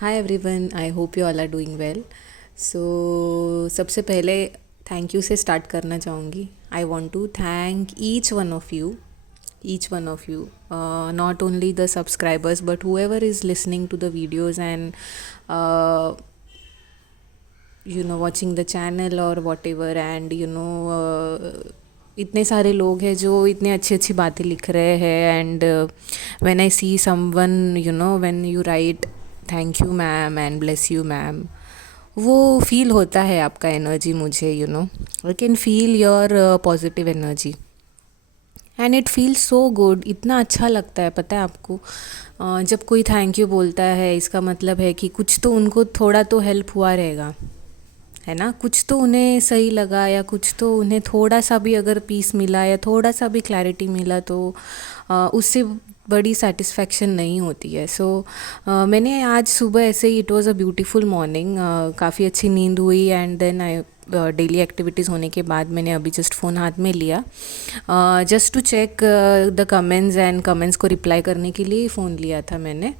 Hi everyone, I hope you all are doing well. So सबसे पहले thank you से start करना चाहूँगी। I want to thank each one of you, not only the subscribers but whoever is listening to the videos and watching the channel or whatever, and इतने सारे लोग हैं जो इतने अच्छी अच्छी बातें लिख रहे हैं। And when I see someone, when you right thank you ma'am and bless you ma'am, वो फील होता है आपका एनर्जी। मुझे आई can feel your positive energy and it feel so good. इतना अच्छा लगता है, पता है आपको। जब कोई थैंक यू बोलता है, इसका मतलब है कि कुछ तो उनको थोड़ा तो हेल्प हुआ रहेगा, है ना। कुछ तो उन्हें सही लगा, या कुछ तो उन्हें थोड़ा सा भी अगर पीस मिला या थोड़ा सा भी क्लैरिटी मिला, तो उससे बड़ी सेटिस्फैक्शन नहीं होती है। सो मैंने आज सुबह ऐसे ही, it was a beautiful morning, काफ़ी अच्छी नींद हुई। And then I daily activities होने के बाद मैंने अभी जस्ट फ़ोन हाथ में लिया, just to check the comments, and comments को रिप्लाई करने के लिए फ़ोन लिया था मैंने।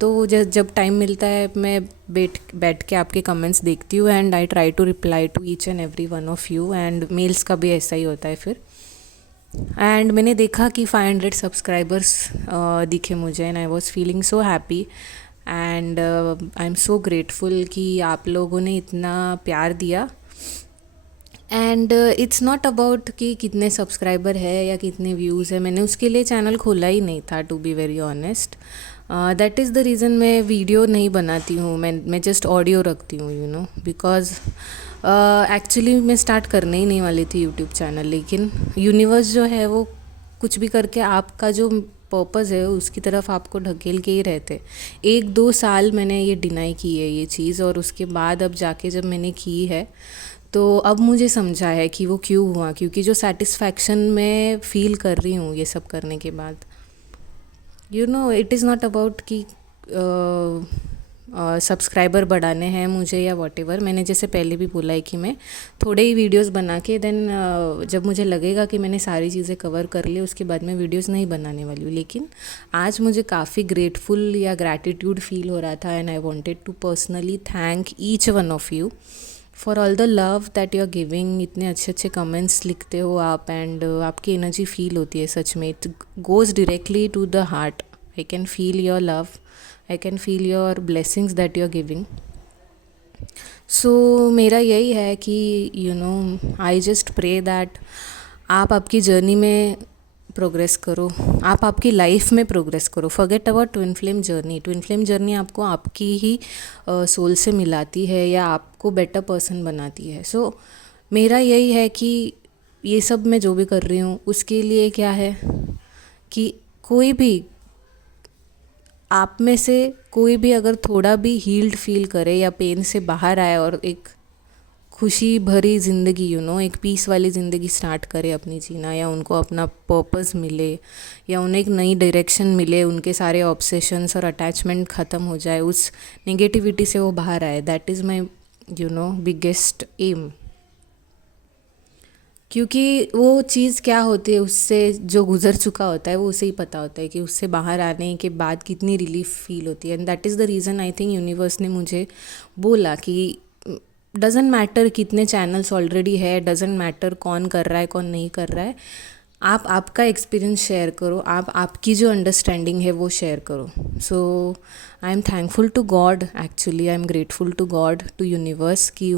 तो जब टाइम मिलता है मैं बैठ के आपके कमेंट्स देखती हूँ, and I try to reply to each and every one of you. And mails का भी ऐसा ही होता है फिर। एंड मैंने देखा कि 500 सब्सक्राइबर्स दिखे मुझे, and I was feeling so happy. And I am so grateful कि आप लोगों ने इतना प्यार दिया। एंड इट्स नॉट अबाउट कि कितने सब्सक्राइबर है या कितने व्यूज़ है। मैंने उसके लिए चैनल खोला ही नहीं था, to be very honest. That is the reason मैं वीडियो नहीं बनाती हूँ। मैं जस्ट ऑडियो रखती हूँ, बिकॉज एक्चुअली मैं स्टार्ट करने ही नहीं वाली थी यूट्यूब चैनल, लेकिन यूनिवर्स जो है वो कुछ भी करके आपका जो पर्पज़ है उसकी तरफ आपको ढकेल के ही रहते। 1-2 साल मैंने ये डिनाई की है ये चीज़, और उसके बाद अब जाके जब मैंने की है, तो अब मुझे समझा है कि वो क्यों हुआ। क्योंकि जो सेटिस्फैक्शन मैं फ़ील कर रही हूँ ये सब करने के बाद, इट इज़ नॉट अबाउट कि सब्सक्राइबर बढ़ाने हैं मुझे या वॉटेवर। मैंने जैसे पहले भी बोला है कि मैं थोड़े ही वीडियोस बना के देन जब मुझे लगेगा कि मैंने सारी चीज़ें कवर कर ली, उसके बाद मैं वीडियोस नहीं बनाने वाली हूँ। लेकिन आज मुझे काफ़ी ग्रेटफुल या ग्रैटिट्यूड फील हो रहा था, and I wanted to personally thank each one of you for all the love that you are giving. इतने अच्छे अच्छे कमेंट्स लिखते हो आप, एंड आपकी एनर्जी फील होती है सच में। It goes directly to the heart. I can feel your love, I can feel your blessings that you are giving. So मेरा यही है कि आई जस्ट प्रे दैट आप आपकी जर्नी में प्रोग्रेस करो, आप आपकी लाइफ में प्रोग्रेस करो। Forget about twin flame journey. Twin flame journey आपको आपकी ही सोल से मिलाती है या आपको बेटर पर्सन बनाती है। सो मेरा यही है कि ये सब मैं जो भी कर रही हूँ उसके लिए क्या है कि कोई भी आप में से कोई भी अगर थोड़ा भी हील्ड फील करे या पेन से बाहर आए और एक खुशी भरी ज़िंदगी एक पीस वाली ज़िंदगी स्टार्ट करे अपनी जीना, या उनको अपना पर्पस मिले, या उन्हें एक नई डायरेक्शन मिले, उनके सारे ऑब्सेशंस और अटैचमेंट ख़त्म हो जाए, उस नेगेटिविटी से वो बाहर आए। That is my biggest aim. क्योंकि वो चीज़ क्या होती है, उससे जो गुज़र चुका होता है वो उसे ही पता होता है कि उससे बाहर आने के बाद कितनी रिलीफ फील होती है। And that is the reason I think universe ने मुझे बोला कि डजेंट मैटर कितने चैनल्स ऑलरेडी है, डजेंट मैटर कौन कर रहा है कौन नहीं कर रहा है, आप आपका एक्सपीरियंस शेयर करो, आप आपकी जो अंडरस्टैंडिंग है वो शेयर करो। So I am thankful to God, actually I am grateful to God, to universe कि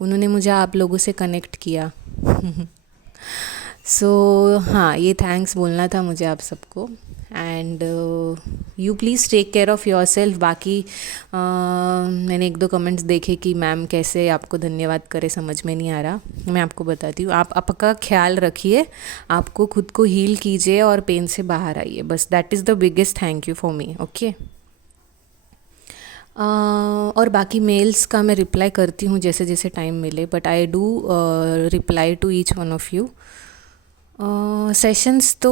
उन्होंने मुझे आप लोगों से कनेक्ट किया। सो हाँ, ये थैंक्स बोलना था मुझे आप सबको। And you please take care of yourself. बाकी मैंने 1-2 कमेंट्स देखे कि मैम कैसे आपको धन्यवाद करे, समझ में नहीं आ रहा। मैं आपको बताती हूँ, आप आपका ख्याल रखिए, आपको खुद को हील कीजिए और पेन से बाहर आइए, बस। That is the biggest thank you for me, okay. और बाकी मेल्स का मैं रिप्लाई करती हूँ जैसे जैसे टाइम मिले, but I do reply to each one of you. Sessions तो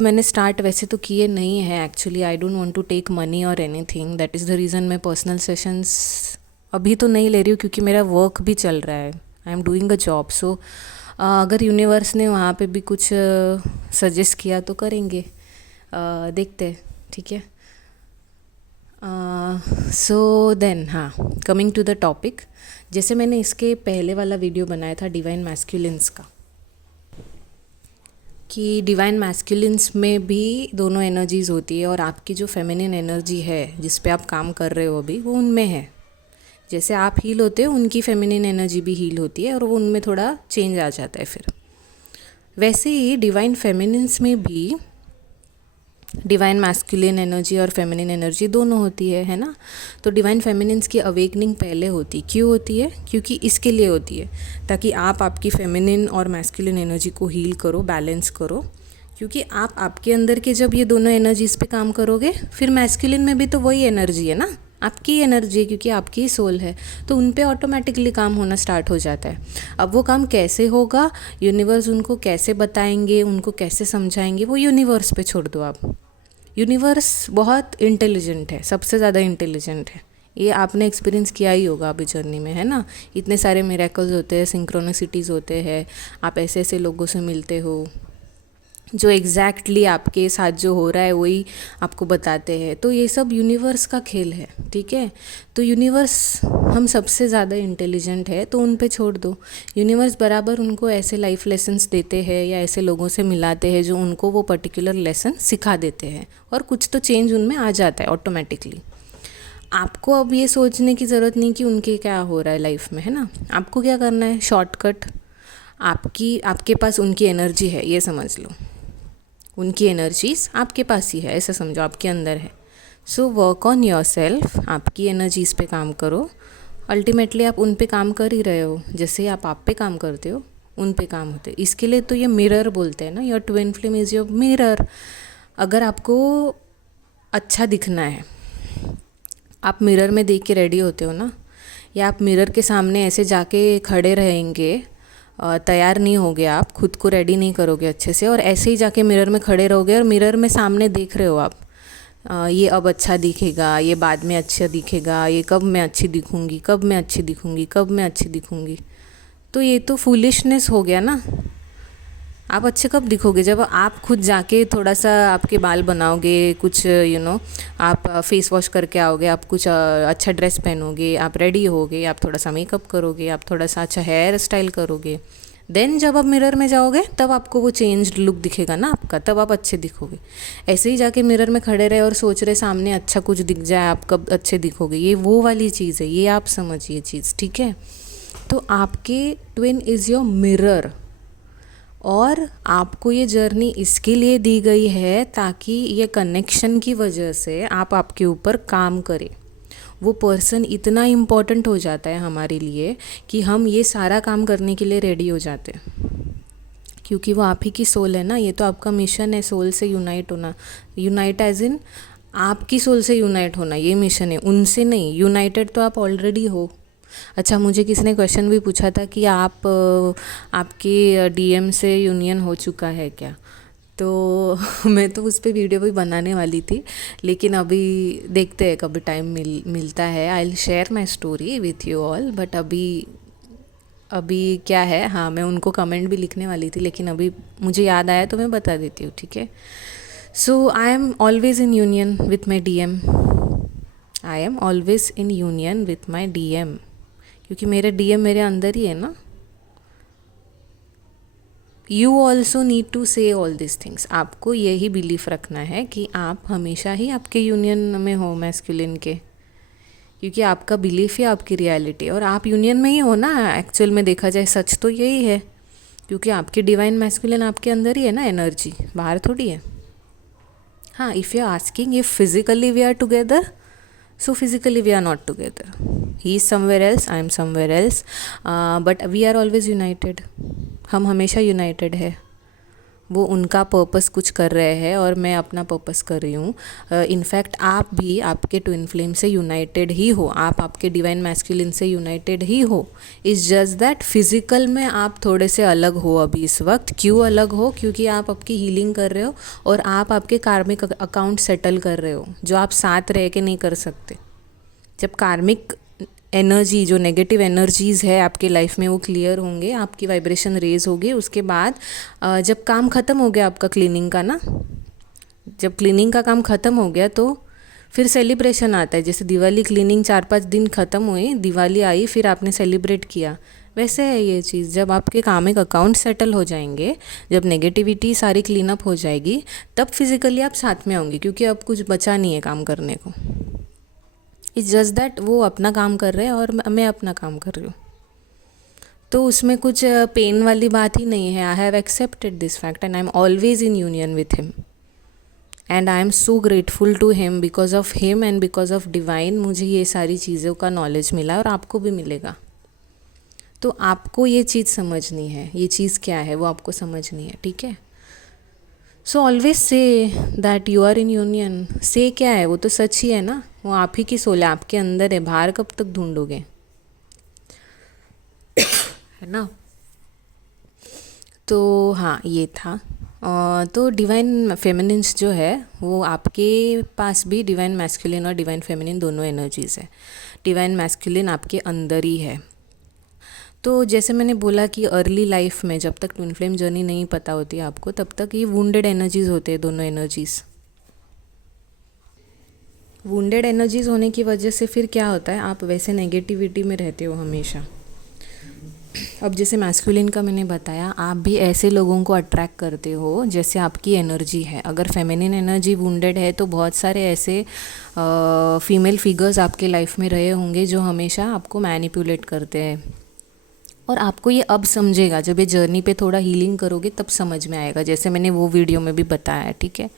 मैंने स्टार्ट वैसे तो किए नहीं है actually. I don't want to take money और anything, that is the reason मैं पर्सनल सेशंस अभी तो नहीं ले रही हूँ, क्योंकि मेरा वर्क भी चल रहा है, I am doing a job. So अगर यूनिवर्स ने वहाँ पे भी कुछ सजेस्ट किया तो करेंगे, देखते हैं, ठीक है। सो देन हाँ, कमिंग टू द टॉपिक, जैसे मैंने इसके पहले वाला वीडियो बनाया था डिवाइन मैस्कुलिन्स का, कि डिवाइन मैस्कुलिन्स में भी दोनों एनर्जीज़ होती है और आपकी जो फेमिनिन एनर्जी है जिस पे आप काम कर रहे हो अभी, वो उनमें है। जैसे आप हील होते हो, उनकी फेमिनिन एनर्जी भी हील होती है और वो उनमें थोड़ा चेंज आ जाता है। फिर वैसे ही डिवाइन फेमिनिन्स में भी डिवाइन मैस्कुलिन एनर्जी और फेमिनिन एनर्जी दोनों होती है ना। तो डिवाइन फेमिनिन्स की अवेकनिंग पहले होती, क्यों होती है? क्योंकि इसके लिए होती है ताकि आप आपकी फेमिनिन और मैस्कुलिन एनर्जी को हील करो, बैलेंस करो। क्योंकि आप आपके अंदर के जब ये दोनों एनर्जीज़ पे काम करोगे, फिर मैस्कुलिन में भी तो वही एनर्जी है ना, आपकी एनर्जी है, क्योंकि आपकी ही सोल है, तो उन पे ऑटोमेटिकली काम होना स्टार्ट हो जाता है। अब वो काम कैसे होगा, यूनिवर्स उनको कैसे बताएंगे, उनको कैसे समझाएंगे, वो यूनिवर्स पे छोड़ दो आप। यूनिवर्स बहुत इंटेलिजेंट है, सबसे ज़्यादा इंटेलिजेंट है। ये आपने एक्सपीरियंस किया ही होगा अभी जर्नी में, है ना। इतने सारे मिरेकल्स होते हैं, सिंक्रोनिसिटीज़ होते हैं, आप ऐसे ऐसे लोगों से मिलते हो जो एग्जैक्टली आपके साथ जो हो रहा है वही आपको बताते हैं। तो ये सब यूनिवर्स का खेल है, ठीक है। तो यूनिवर्स हम सबसे ज़्यादा इंटेलिजेंट है, तो उन पे छोड़ दो। यूनिवर्स बराबर उनको ऐसे लाइफ लेसन्स देते हैं या ऐसे लोगों से मिलाते हैं जो उनको वो पर्टिकुलर लेसन सिखा देते हैं, और कुछ तो चेंज उनमें आ जाता है ऑटोमेटिकली। आपको अब ये सोचने की ज़रूरत नहीं कि उनके क्या हो रहा है लाइफ में, है ना। आपको क्या करना है, शॉर्टकट, आपके पास उनकी एनर्जी है, ये समझ लो। उनकी एनर्जीज़ आपके पास ही है, ऐसा समझो, आपके अंदर है। So work on your self, आपकी एनर्जीज़ पे काम करो। अल्टीमेटली आप उन पे काम कर ही रहे हो, जैसे आप पे काम करते हो उन पे काम होते हैं। इसके लिए तो ये मिरर बोलते हैं ना, your twin flame is your mirror. अगर आपको अच्छा दिखना है, आप मिरर में देख के रेडी होते हो ना, या आप मिरर के सामने ऐसे जाके खड़े रहेंगे, तैयार नहीं होगे, आप खुद को रेडी नहीं करोगे अच्छे से, और ऐसे ही जाके मिरर में खड़े रहोगे और मिरर में सामने देख रहे हो आप, ये अब अच्छा दिखेगा, ये बाद में अच्छा दिखेगा, ये कब मैं अच्छी दिखूँगी, कब मैं अच्छी दिखूँगी, कब मैं अच्छी दिखूँगी। तो ये तो फूलिशनेस हो गया ना। आप अच्छे कब दिखोगे? जब आप खुद जाके थोड़ा सा आपके बाल बनाओगे, कुछ आप फेस वॉश करके आओगे, आप कुछ अच्छा ड्रेस पहनोगे, आप रेडी होगे, आप थोड़ा सा मेकअप करोगे, आप थोड़ा सा अच्छा हेयर स्टाइल करोगे, देन जब आप मिरर में जाओगे तब आपको वो चेंज्ड लुक दिखेगा ना आपका, तब आप अच्छे दिखोगे। ऐसे ही जाके मिरर में खड़े रहे और सोच रहे सामने अच्छा कुछ दिख जाए, आप कब अच्छे दिखोगे? ये वो वाली चीज़ है, ये आप समझिए चीज़, ठीक है। तो आपके ट्विन इज़ योर मिरर, और आपको ये जर्नी इसके लिए दी गई है ताकि ये कनेक्शन की वजह से आप आपके ऊपर काम करें। वो पर्सन इतना इम्पॉर्टेंट हो जाता है हमारे लिए कि हम ये सारा काम करने के लिए रेडी हो जाते हैं, क्योंकि वो आप ही की सोल है ना। ये तो आपका मिशन है, सोल से यूनाइट होना। यूनाइट एज इन आपकी सोल से यूनाइट होना, ये मिशन है, उनसे नहीं। यूनाइटेड तो आप ऑलरेडी हो। अच्छा, मुझे किसी ने क्वेश्चन भी पूछा था कि आपके डीएम से यूनियन हो चुका है क्या? तो मैं तो उस पर वीडियो भी बनाने वाली थी, लेकिन अभी देखते हैं कभी टाइम मिलता है। I will share my story with you all, but अभी क्या है, हाँ मैं उनको कमेंट भी लिखने वाली थी, लेकिन अभी मुझे याद आया तो मैं बता देती हूँ, ठीक है। So I am always in union with my DM. I am always in union with my DM, क्योंकि मेरे डीएम मेरे अंदर ही है ना। You also need to say all this things. आपको यही बिलीफ रखना है कि आप हमेशा ही आपके यूनियन में हो मैस्कुलिन के, क्योंकि आपका बिलीफ ही आपकी रियलिटी है, और आप यूनियन में ही हो ना। एक्चुअल में देखा जाए सच तो यही है, क्योंकि आपकी डिवाइन मैस्कुलिन आपके अंदर ही है ना, एनर्जी बाहर थोड़ी है। हाँ, if you are asking if physically we are together, so physically we are not together. He is somewhere else, I am somewhere else, but we are always united. हम हमेशा यूनाइटेड है। वो उनका पर्पस कुछ कर रहे हैं और मैं अपना पर्पस कर रही हूँ। इनफैक्ट आप भी आपके ट्विन फ्लेम से यूनाइटेड ही हो, आप आपके डिवाइन मैस्कुलिन से यूनाइटेड ही हो। इट्स जस्ट दैट फिज़िकल में आप थोड़े से अलग हो अभी इस वक्त। क्यों अलग हो? क्योंकि आप आपकी हीलिंग कर रहे हो और आप आपके कार्मिक अकाउंट सेटल कर रहे हो, जो आप साथ रह के नहीं कर सकते। जब कार्मिक एनर्जी, जो नेगेटिव एनर्जीज़ है आपके लाइफ में, वो क्लियर होंगे, आपकी वाइब्रेशन रेज होगी, उसके बाद जब काम ख़त्म हो गया आपका क्लीनिंग का ना, जब क्लीनिंग का काम ख़त्म हो गया, तो फिर सेलिब्रेशन आता है, जैसे दिवाली क्लीनिंग 4-5 दिन ख़त्म हुई, दिवाली आई, फिर आपने सेलिब्रेट किया। वैसे है ये चीज़, जब आपके कामिक अकाउंट सेटल हो जाएंगे, जब नेगेटिविटी सारी क्लीन अप हो जाएगी, तब फिज़िकली आप साथ में होंगे, क्योंकि अब कुछ बचा नहीं है काम करने को। इट्स जस्ट दैट वो अपना काम कर रहे हैं और मैं अपना काम कर रही हूँ, तो उसमें कुछ पेन वाली बात ही नहीं है। I have accepted this fact and I am always in union with him and I am so grateful to him. Because of him and because of divine मुझे ये सारी चीज़ों का नॉलेज मिला और आपको भी मिलेगा। तो आपको ये चीज़ समझनी है, ये चीज़ क्या है वो आपको समझनी है, ठीक है। So always say that you are in union. से क्या है, वो तो सच ही है ना, वो आप ही की सोल है, आपके अंदर है, बाहर कब तक ढूंढोगे, है ना। तो हाँ, ये था। तो डिवाइन फेमिनिन्स जो है वो आपके पास भी डिवाइन मैस्कुलिन और डिवाइन फेमिनिन दोनों एनर्जीज़ है। डिवाइन मैस्कुलिन आपके अंदर ही है। तो जैसे मैंने बोला कि अर्ली लाइफ में जब तक ट्विन फ्लेम जर्नी नहीं पता होती आपको, तब तक ये वुंडेड एनर्जीज़ होते हैं, दोनों एनर्जीज़। वुंडेड एनर्जीज़ होने की वजह से फिर क्या होता है, आप वैसे नेगेटिविटी में रहते हो हमेशा। अब जैसे मैस्कुलिन का मैंने बताया, आप भी ऐसे लोगों को अट्रैक्ट करते हो जैसे आपकी एनर्जी है। अगर फेमिनिन एनर्जी वुंडेड है तो बहुत सारे ऐसे फीमेल फिगर्स आपके लाइफ में रहे होंगे जो हमेशा आपको मैनिपुलेट करते हैं। और आपको ये अब समझेगा, जब ये जर्नी पे थोड़ा हीलिंग करोगे तब समझ में आएगा, जैसे मैंने वो वीडियो में भी बताया, ठीक है।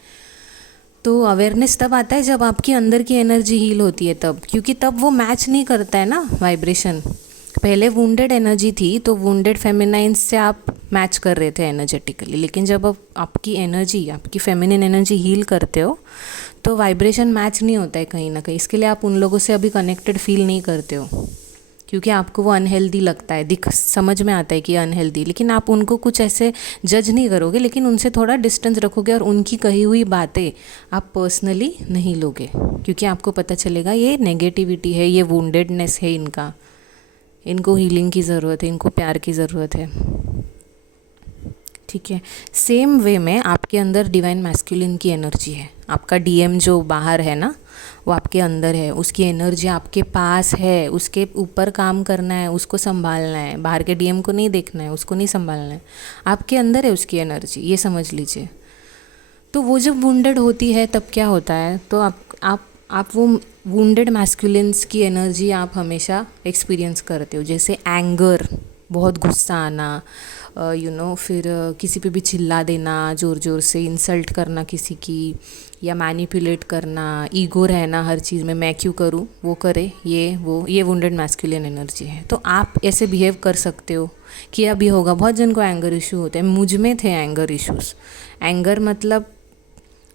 तो अवेयरनेस तब आता है जब आपकी अंदर की एनर्जी हील होती है तब, क्योंकि तब वो मैच नहीं करता है ना वाइब्रेशन। पहले वुंडेड एनर्जी थी तो वुंडेड फेमिनाइंस से आप मैच कर रहे थे एनर्जेटिकली, लेकिन जब अब आपकी एनर्जी, आपकी फेमिनिन एनर्जी हील करते हो तो वाइब्रेशन मैच नहीं होता है कहीं ना कहीं। इसके लिए आप उन लोगों से अभी कनेक्टेड फील नहीं करते हो, क्योंकि आपको वो अनहेल्दी लगता है, समझ में आता है कि अनहेल्दी, लेकिन आप उनको कुछ ऐसे जज नहीं करोगे, लेकिन उनसे थोड़ा डिस्टेंस रखोगे और उनकी कही हुई बातें आप पर्सनली नहीं लोगे, क्योंकि आपको पता चलेगा ये नेगेटिविटी है, ये वुंडेडनेस है इनका, इनको हीलिंग की ज़रूरत है, इनको प्यार की ज़रूरत है, ठीक है। सेम वे में आपके अंदर डिवाइन मैस्कुलिन की एनर्जी है। आपका डीएम जो बाहर है ना, वो आपके अंदर है, उसकी एनर्जी आपके पास है, उसके ऊपर काम करना है, उसको संभालना है, बाहर के डीएम को नहीं देखना है, उसको नहीं संभालना है, आपके अंदर है उसकी एनर्जी, ये समझ लीजिए। तो वो जब वुंडेड होती है तब क्या होता है, तो आप वो वुंडेड मैस्कुलिन्स की एनर्जी आप हमेशा एक्सपीरियंस करते हो, जैसे एंगर, बहुत गुस्सा आना, फिर किसी पे भी चिल्ला देना, ज़ोर ज़ोर से इंसल्ट करना किसी की, या मैनिपुलेट करना, ईगो रहना हर चीज़ में, मैं क्यों करूँ, वो करे, ये वुंडेड मैस्कुलिन एनर्जी है। तो आप ऐसे बिहेव कर सकते हो, किया भी होगा, बहुत जन को एंगर इशू होते हैं, मुझ में थे एंगर इश्यूज़। एंगर मतलब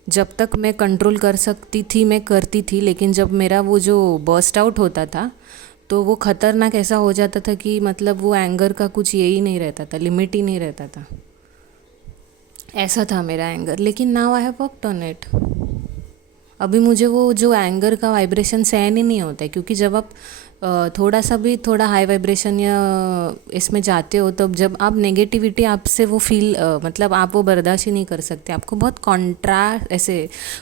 जब तक मैं कंट्रोल कर सकती थी मैं करती थी, लेकिन जब मेरा वो जो बर्स्ट आउट होता था तो वो ख़तरनाक ऐसा हो जाता था कि मतलब वो एंगर का कुछ यही नहीं रहता था, लिमिट ही नहीं रहता था, ऐसा था मेरा एंगर। लेकिन now I have worked on it. अभी मुझे वो जो एंगर का वाइब्रेशन सहन ही नहीं होता है, क्योंकि जब आप थोड़ा हाई वाइब्रेशन या इसमें जाते हो, तब जब आप नेगेटिविटी आपसे वो फील मतलब आप वो बर्दाश्त ही नहीं कर सकते, आपको बहुत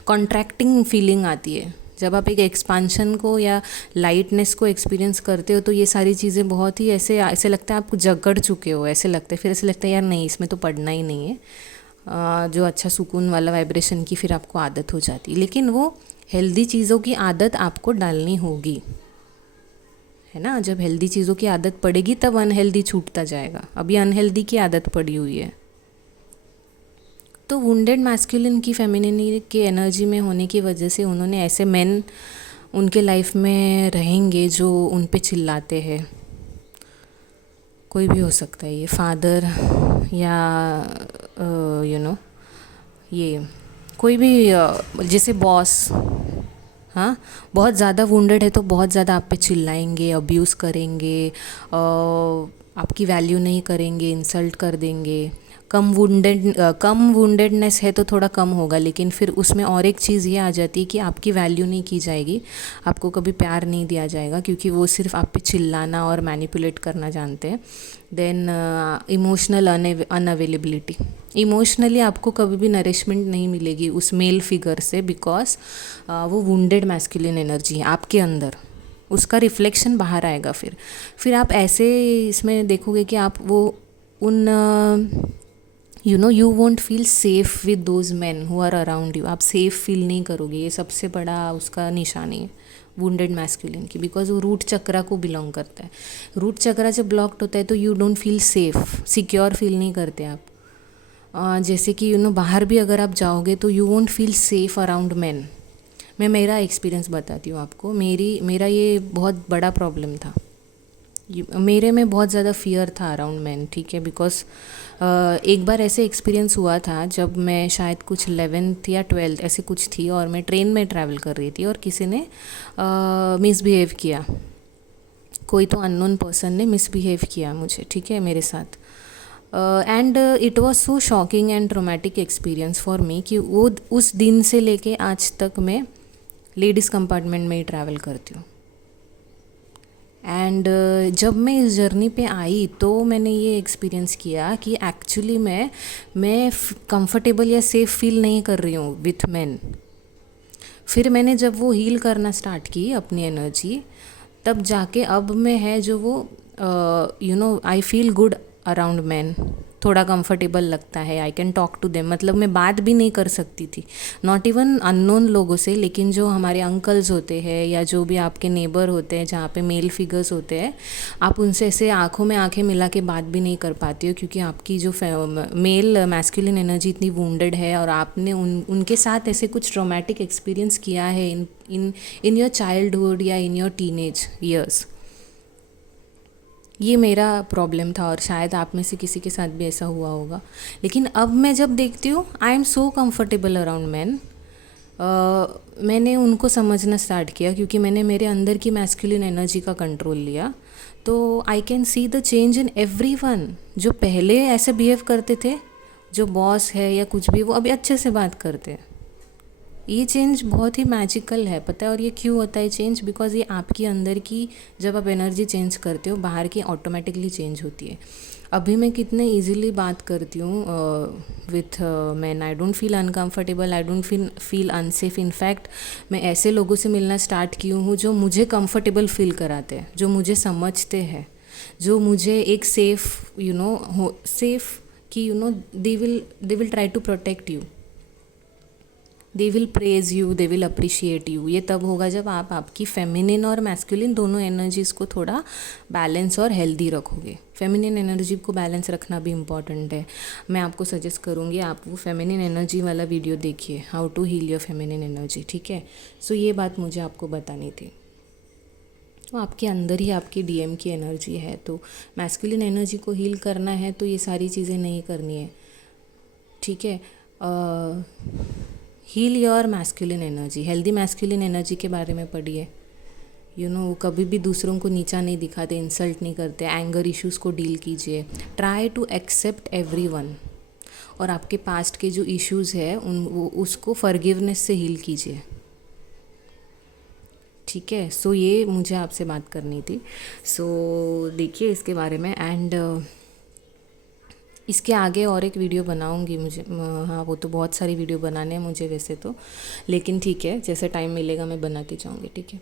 कॉन्ट्रैक्टिंग फीलिंग आती है। जब आप एक एक्सपांशन को या लाइटनेस को एक्सपीरियंस करते हो तो ये सारी चीज़ें बहुत ही ऐसे लगता है आप जकड़ चुके हो, ऐसे लगता है, फिर ऐसे लगता है यार नहीं, इसमें तो पढ़ना ही नहीं है, जो अच्छा सुकून वाला वाइब्रेशन की फिर आपको आदत हो जाती है। लेकिन वो हेल्दी चीज़ों की आदत आपको डालनी होगी, है ना। जब हेल्दी चीज़ों की आदत पड़ेगी तब अनहेल्दी छूटता जाएगा, अभी अनहेल्दी की आदत पड़ी हुई है। तो वुंडेड मैस्कुलिन की फेमिनिनी की एनर्जी में होने की वजह से उन्होंने ऐसे मेन उनके लाइफ में रहेंगे जो उन पे चिल्लाते हैं। कोई भी हो सकता है, ये फादर या ये कोई भी, जैसे बॉस, हाँ, बहुत ज़्यादा वुंडेड है तो बहुत ज़्यादा आप पे चिल्लाएंगे, अब्यूज़ करेंगे, आपकी वैल्यू नहीं करेंगे, इंसल्ट कर देंगे। कम वुंडेडनेस है तो थोड़ा कम होगा, लेकिन फिर उसमें और एक चीज़ ये आ जाती है कि आपकी वैल्यू नहीं की जाएगी, आपको कभी प्यार नहीं दिया जाएगा, क्योंकि वो सिर्फ आप पे चिल्लाना और मैनिपुलेट करना जानते हैं। देन इमोशनल अनअवेलेबिलिटी, इमोशनली आपको कभी भी नरिशमेंट नहीं मिलेगी उस मेल फिगर से, बिकॉज वो वुंडेड मैस्कुलिन एनर्जी है आपके अंदर, उसका रिफ्लेक्शन बाहर आएगा। फिर आप ऐसे इसमें देखोगे कि आप वो उन you won't feel safe with those man who are around you. आप सेफ फील नहीं करोगे, ये सबसे बड़ा उसका निशानी है वुंडेड मैस्कुलिन की, बिकॉज वो रूट चक्रा को बिलोंग करता है। रूट चक्रा जब ब्लॉक्ड होता है तो you don't feel safe, secure feel नहीं करते आप। जैसे कि बाहर भी अगर आप जाओगे तो you won't feel safe around man. मैं मेरा एक्सपीरियंस बताती हूँ आपको। मेरा ये बहुत बड़ा प्रॉब्लम था। मेरे में बहुत ज़्यादा फियर था अराउंड मैन, ठीक है, बिकॉज एक बार ऐसे एक्सपीरियंस हुआ था जब मैं शायद कुछ 11th या 12th ऐसे कुछ थी, और मैं ट्रेन में ट्रैवल कर रही थी और किसी ने मिसबिहेव किया। कोई तो अननोन पर्सन ने मिसबिहेव किया मुझे, ठीक है, मेरे साथ। And it was so shocking and traumatic experience for me कि वो उस दिन से लेके आज तक मैं लेडीज़ कंपार्टमेंट में ही ट्रैवल करती हूँ। एंड जब मैं इस जर्नी पे आई तो मैंने ये एक्सपीरियंस किया कि एक्चुअली मैं कंफर्टेबल या सेफ़ फील नहीं कर रही हूँ विथ मैन। फिर मैंने जब वो हील करना स्टार्ट की अपनी एनर्जी, तब जाके अब में है जो वो I feel good around man, थोड़ा कंफर्टेबल लगता है। I can talk to them, मतलब मैं बात भी नहीं कर सकती थी, नॉट इवन अननोन लोगों से, लेकिन जो हमारे अंकल्स होते हैं या जो भी आपके नेबर होते हैं जहाँ पे मेल फिगर्स होते हैं, आप उनसे ऐसे आंखों में आंखें मिला के बात भी नहीं कर पाती हो, क्योंकि आपकी जो मेल मैस्कुलिन एनर्जी इतनी वुंडेड है और आपने उनके साथ ऐसे कुछ ट्रॉमेटिक एक्सपीरियंस किया है इन योर चाइल्डहुड या इन योर टीनेज ईयर्स। ये मेरा प्रॉब्लम था और शायद आप में से किसी के साथ भी ऐसा हुआ होगा। लेकिन अब मैं जब देखती हूँ, आई am so comfortable around man. मैंने उनको समझना स्टार्ट किया क्योंकि मैंने मेरे अंदर की मैस्कुलिन एनर्जी का कंट्रोल लिया। तो I can see the change in everyone. जो पहले ऐसे बिहेव करते थे, जो बॉस है या कुछ भी, वो अभी अच्छे से बात करते हैं। ये चेंज बहुत ही मैजिकल है, पता है। और ये क्यों होता है चेंज? बिकॉज ये आपकी अंदर की, जब आप एनर्जी चेंज करते हो, बाहर की ऑटोमेटिकली चेंज होती है। अभी मैं कितने इजीली बात करती हूँ with man. I don't feel uncomfortable, I don't feel unsafe. In fact मैं ऐसे लोगों से मिलना स्टार्ट की हूँ जो मुझे कंफर्टेबल फील कराते हैं, जो मुझे समझते हैं, जो मुझे एक सेफ सेफ कि they will try to protect you, they will praise you, they will appreciate you. ये तब होगा जब आप आपकी फेमिनिन और मैस्कुलिन दोनों एनर्जीज़ को थोड़ा बैलेंस और हेल्दी रखोगे। फेमिनिन एनर्जी को बैलेंस रखना भी इम्पॉर्टेंट है। मैं आपको सजेस्ट करूँगी आप वो फेमिनिन एनर्जी वाला वीडियो देखिए, how to heal your feminine energy, ठीक है। सो ये बात मुझे आपको बतानी थी। तो आपके अंदर ही आपकी डीएम की एनर्जी है, तो मैस्कुलिन एनर्जी को हील करना है तो ये सारी चीज़ें नहीं करनी है, ठीक है। Heal your masculine energy, healthy masculine energy के बारे में पढ़िए। वो कभी भी दूसरों को नीचा नहीं दिखाते, इंसल्ट नहीं करते। एंगर इश्यूज़ को डील कीजिए, ट्राई टू एक्सेप्ट एवरीवन। और आपके पास्ट के जो इश्यूज़ है उसको फॉरगिवनेस से हील कीजिए, ठीक है। सो ये मुझे आपसे बात करनी थी। सो देखिए इसके बारे में। एंड इसके आगे और एक वीडियो बनाऊंगी मुझे, हाँ वो तो बहुत सारी वीडियो बनाने हैं मुझे वैसे तो, लेकिन ठीक है, जैसे टाइम मिलेगा मैं बनाती जाऊंगी, ठीक है।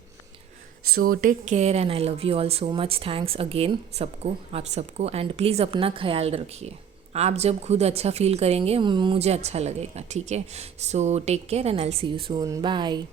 So take care and I love you all so much. Thanks again सबको, आप सबको। एंड प्लीज़ अपना ख्याल रखिए। आप जब खुद अच्छा फील करेंगे मुझे अच्छा लगेगा, ठीक है। So take care and I will see you soon, bye.